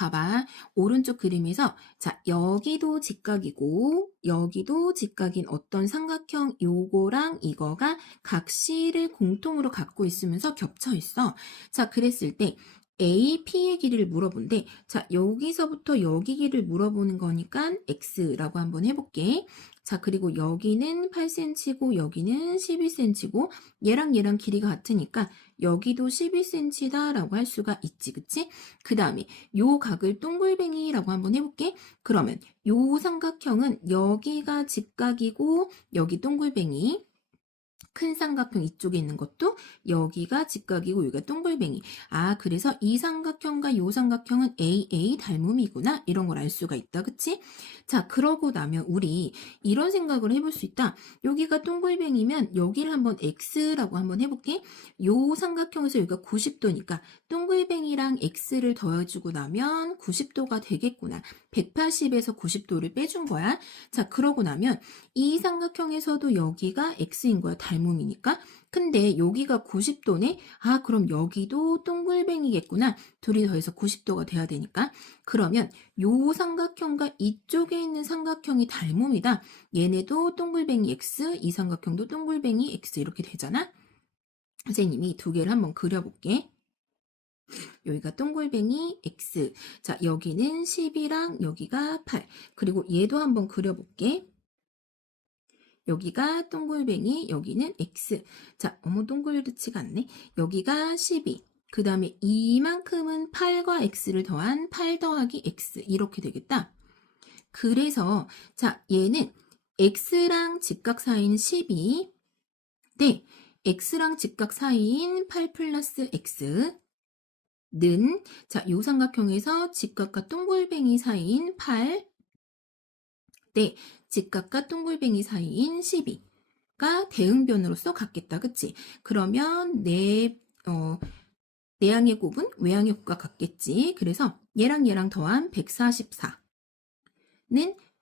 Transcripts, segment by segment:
봐봐. 오른쪽 그림에서 자, 여기도 직각이고 여기도 직각인 어떤 삼각형 요거랑 이거가 각실을 공통으로 갖고 있으면서 겹쳐 있어. 자, 그랬을 때 A, P의 길이를 물어본대. 자, 여기서부터 여기 길이를 물어보는 거니까 X라고 한번 해볼게. 자, 그리고 여기는 8cm고 여기는 11cm고 얘랑 얘랑 길이가 같으니까 여기도 11cm다 라고 할 수가 있지, 그치? 그 다음에 요 각을 동글뱅이라고 한번 해볼게. 그러면 요 삼각형은 여기가 직각이고 여기 동글뱅이 큰 삼각형 이쪽에 있는 것도 여기가 직각이고 여기가 동글뱅이. 아, 그래서 이 삼각형과 요 삼각형은 AA 닮음이구나. 이런 걸 알 수가 있다. 그치? 자, 그러고 나면 우리 이런 생각을 해볼 수 있다. 여기가 동글뱅이면 여기를 한번 X라고 한번 해볼게. 요 삼각형에서 여기가 90도니까 동글뱅이랑 X를 더해주고 나면 90도가 되겠구나. 180에서 90도를 빼준 거야. 자, 그러고 나면 이 삼각형에서도 여기가 X인 거야. 닮 음이니까. 근데 여기가 90도네? 아, 그럼 여기도 동글뱅이겠구나. 둘이 더해서 90도가 돼야 되니까. 그러면 요 삼각형과 이쪽에 있는 삼각형이 닮음이다. 얘네도 동글뱅이 X, 이 삼각형도 동글뱅이 X 이렇게 되잖아. 선생님이 두 개를 한번 그려볼게. 여기가 동글뱅이 X. 자, 여기는 10이랑 여기가 8. 그리고 얘도 한번 그려볼게. 여기가 동글뱅이, 여기는 X. 자, 어머, 동글치가 않네. 여기가 12. 그 다음에 이만큼은 8과 X를 더한 8 더하기 X. 이렇게 되겠다. 그래서, 자, 얘는 X랑 직각 사이인 12. 네, X랑 직각 사이인 8 플러스 X. 는, 자, 요 삼각형에서 직각과 동글뱅이 사이인 8. 네, 직각과 동글뱅이 사이인 12가 대응변으로서 같겠다. 그치? 그러면 내, 어, 내항의 곱은 외항의 곱과 같겠지. 그래서 얘랑 얘랑 더한 144는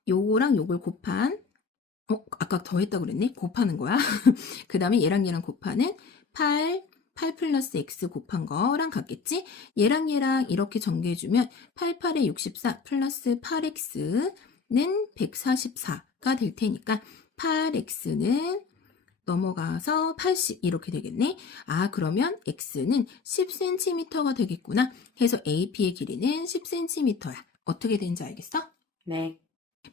요거랑 요걸 곱한, 어, 아까 더했다고 그랬네? 곱하는 거야. 그 다음에 얘랑 얘랑 곱하는 8, 8 플러스 x 곱한 거랑 같겠지? 얘랑 얘랑 이렇게 전개해주면 8, 8에 64 플러스 8x 는 144가 될 테니까 8x는 넘어가서 80 이렇게 되겠네. 아 그러면 x는 10cm가 되겠구나. 해서 AP의 길이는 10cm야. 어떻게 되는지 알겠어? 네.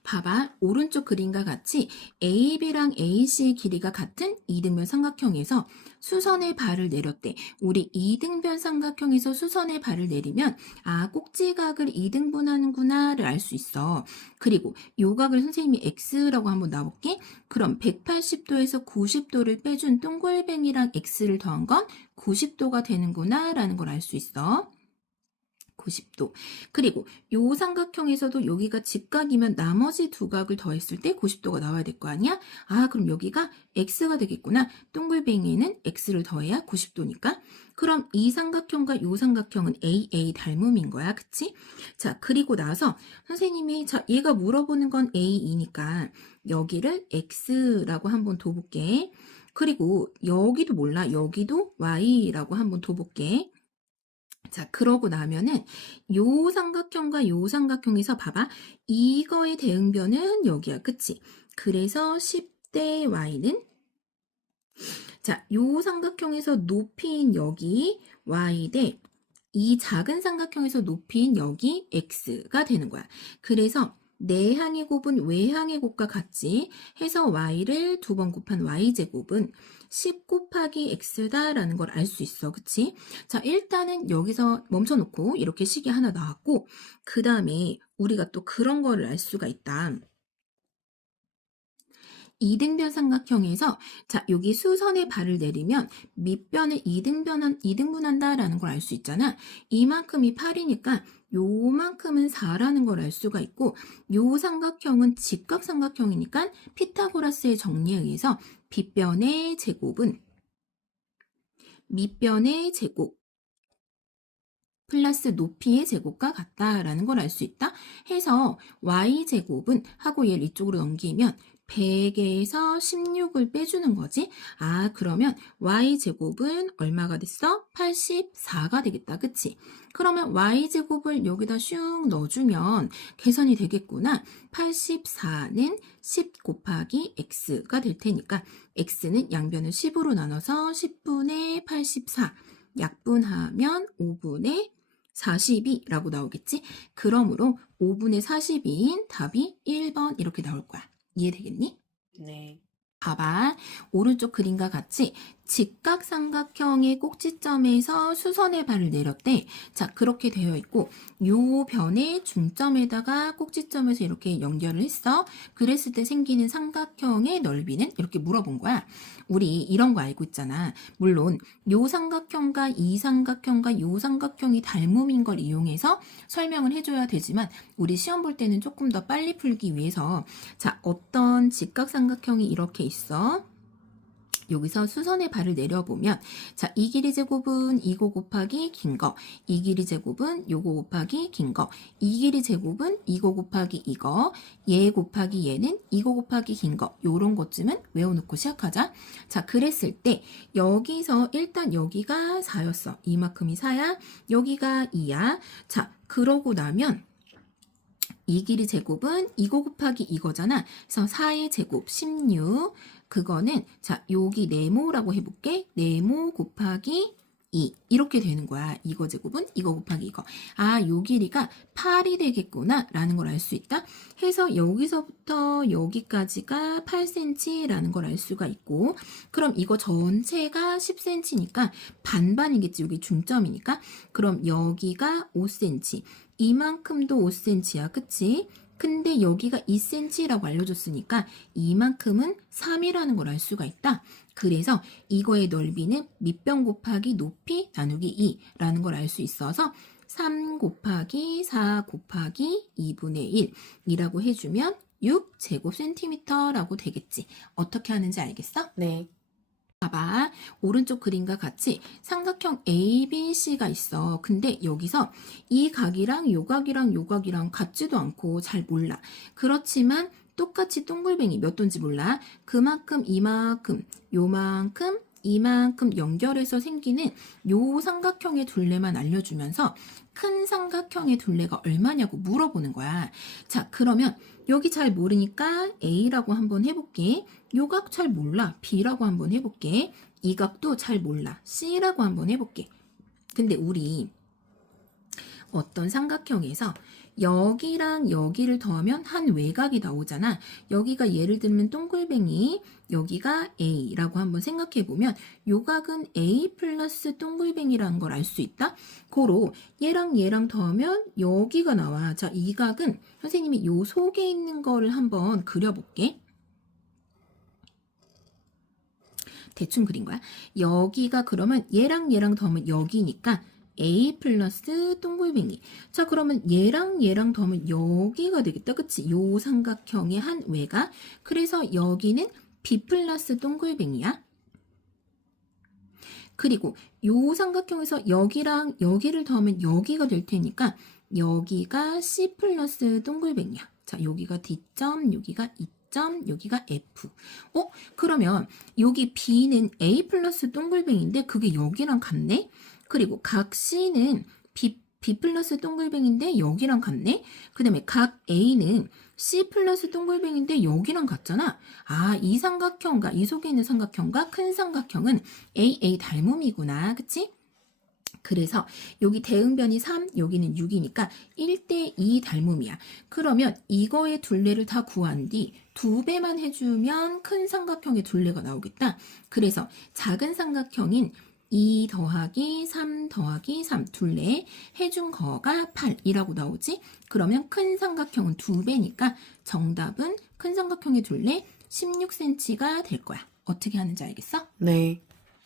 봐봐. 오른쪽 그림과 같이 AB랑 AC의 길이가 같은 이등변 삼각형에서 수선의 발을 내렸대. 우리 이등변 삼각형에서 수선의 발을 내리면 아 꼭지각을 2등분하는구나를 알 수 있어. 그리고 요 각을 선생님이 X라고 한번 놔볼게. 그럼 180도에서 90도를 빼준 동글뱅이랑 X를 더한 건 90도가 되는구나 라는 걸 알 수 있어. 90도. 그리고 요 삼각형에서도 여기가 직각이면 나머지 두 각을 더했을 때 90도가 나와야 될 거 아니야? 아, 그럼 여기가 x가 되겠구나. 동글뱅이에는 x를 더해야 90도니까. 그럼 이 삼각형과 요 삼각형은 AA 닮음인 거야. 그치? 자, 그리고 나서 선생님이 자, 얘가 물어보는 건 A이니까 여기를 x라고 한번 둬볼게. 그리고 여기도 몰라. 여기도 y라고 한번 둬볼게. 자, 그러고 나면은 요 삼각형과 요 삼각형에서 봐봐. 이거의 대응변은 여기야. 그치? 그래서 10대 y는 자, 요 삼각형에서 높이인 여기 y 대 이 작은 삼각형에서 높이인 여기 x가 되는 거야. 그래서 내항의 곱은 외항의 곱과 같지 해서 y를 두 번 곱한 y제곱은 10 곱하기 x다라는 걸 알 수 있어. 그치? 자, 일단은 여기서 멈춰놓고 이렇게 식이 하나 나왔고 그 다음에 우리가 또 그런 거를 알 수가 있다. 이등변 삼각형에서 자 여기 수선의 발을 내리면 밑변을 이등변한 이등분한다라는 걸 알 수 있잖아. 이만큼이 8이니까 요만큼은 4라는 걸 알 수가 있고 요 삼각형은 직각 삼각형이니까 피타고라스의 정리에 의해서 빗변의 제곱은 밑변의 제곱 플러스 높이의 제곱과 같다라는 걸 알 수 있다. 해서 y제곱은 하고 얘를 이쪽으로 넘기면 100에서 16을 빼주는 거지. 아, 그러면 y제곱은 얼마가 됐어? 84가 되겠다. 그치? 그러면 y제곱을 여기다 슉 넣어주면 계산이 되겠구나. 84는 10 곱하기 x가 될 테니까 x는 양변을 10으로 나눠서 10분의 84 약분하면 5분의 42라고 나오겠지? 그러므로 5분의 42인 답이 1번 이렇게 나올 거야. 이해되겠니? 네. 봐봐. 오른쪽 그림과 같이 직각삼각형의 꼭지점에서 수선의 발을 내렸대. 자, 그렇게 되어 있고, 요 변의 중점에다가 꼭지점에서 이렇게 연결을 했어. 그랬을 때 생기는 삼각형의 넓이는 이렇게 물어본 거야. 우리 이런 거 알고 있잖아. 물론, 요 삼각형과 이 삼각형과 요 삼각형이 닮음인 걸 이용해서 설명을 해줘야 되지만, 우리 시험 볼 때는 조금 더 빨리 풀기 위해서, 자, 어떤 직각삼각형이 이렇게 있어. 여기서 수선의 발을 내려보면 자, 이 길이 제곱은 이거 곱하기 긴 거, 이 길이 제곱은 요거 곱하기 긴 거, 이 길이 제곱은 이거 곱하기 이거, 얘 곱하기 얘는 이거 곱하기 긴 거, 요런 것쯤은 외워놓고 시작하자. 자, 그랬을 때 여기서 일단 여기가 4였어. 이만큼이 4야, 여기가 2야. 자, 그러고 나면 이 길이 제곱은 이거 곱하기 이거잖아. 그래서 4의 제곱 16. 그거는 자 여기 네모라고 해볼게. 네모 곱하기 2 이렇게 되는 거야. 이거 제곱은 이거 곱하기 이거. 아, 요 길이가 8이 되겠구나 라는 걸 알 수 있다. 해서 여기서부터 여기까지가 8cm라는 걸 알 수가 있고 그럼 이거 전체가 10cm니까 반반이겠지. 여기 중점이니까. 그럼 여기가 5cm. 이만큼도 5cm야. 그치? 근데 여기가 2cm라고 알려줬으니까 이만큼은 3이라는 걸 알 수가 있다. 그래서 이거의 넓이는 밑변 곱하기 높이 나누기 2라는 걸 알 수 있어서 3 곱하기 4 곱하기 2분의 1이라고 해주면 6 제곱센티미터라고 되겠지. 어떻게 하는지 알겠어? 네. 봐봐. 오른쪽 그림과 같이 삼각형 ABC가 있어. 근데 여기서 이 각이랑 요 각이랑 요 각이랑 같지도 않고 잘 몰라. 그렇지만 똑같이 동글뱅이 몇 돈지 몰라. 그만큼 이만큼 요만큼 이만큼 연결해서 생기는 요 삼각형의 둘레만 알려주면서 큰 삼각형의 둘레가 얼마냐고 물어보는 거야. 자, 그러면 여기 잘 모르니까 A라고 한번 해볼게. 요 각 잘 몰라. B라고 한번 해볼게. 이 각도 잘 몰라. C라고 한번 해볼게. 근데 우리 어떤 삼각형에서 여기랑 여기를 더하면 한 외곽이 나오잖아. 여기가 예를 들면 동글뱅이, 여기가 A라고 한번 생각해 보면 요 각은 A 플러스 동글뱅이라는 걸 알 수 있다. 고로 얘랑 얘랑 더하면 여기가 나와. 자, 이 각은 선생님이 요 속에 있는 거를 한번 그려볼게. 대충 그린 거야. 여기가 그러면 얘랑 얘랑 더하면 여기니까 A 플러스 동글뱅이. 자, 그러면 얘랑 얘랑 더하면 여기가 되겠다. 그치? 요 삼각형의 한 외가. 그래서 여기는 B 플러스 동글뱅이야. 그리고 요 삼각형에서 여기랑 여기를 더하면 여기가 될 테니까 여기가 C 플러스 동글뱅이야. 자, 여기가 D점, 여기가 E점, 여기가 F. 어? 그러면 여기 B는 A 플러스 동글뱅인데 그게 여기랑 같네? 그리고 각 C는 B, B 플러스 동글뱅인데 여기랑 같네? 그 다음에 각 A는 C 플러스 동글뱅인데 여기랑 같잖아. 아, 이 삼각형과 이 속에 있는 삼각형과 큰 삼각형은 AA 닮음이구나. 그치? 그래서 여기 대응변이 3, 여기는 6이니까 1대2 닮음이야. 그러면 이거의 둘레를 다 구한 뒤 두 배만 해주면 큰 삼각형의 둘레가 나오겠다. 그래서 작은 삼각형인 2 더하기 3 더하기 3 둘레 해준 거가 8이라고 나오지? 그러면 큰 삼각형은 두 배니까 정답은 큰 삼각형의 둘레 16cm가 될 거야. 어떻게 하는지 알겠어? 네.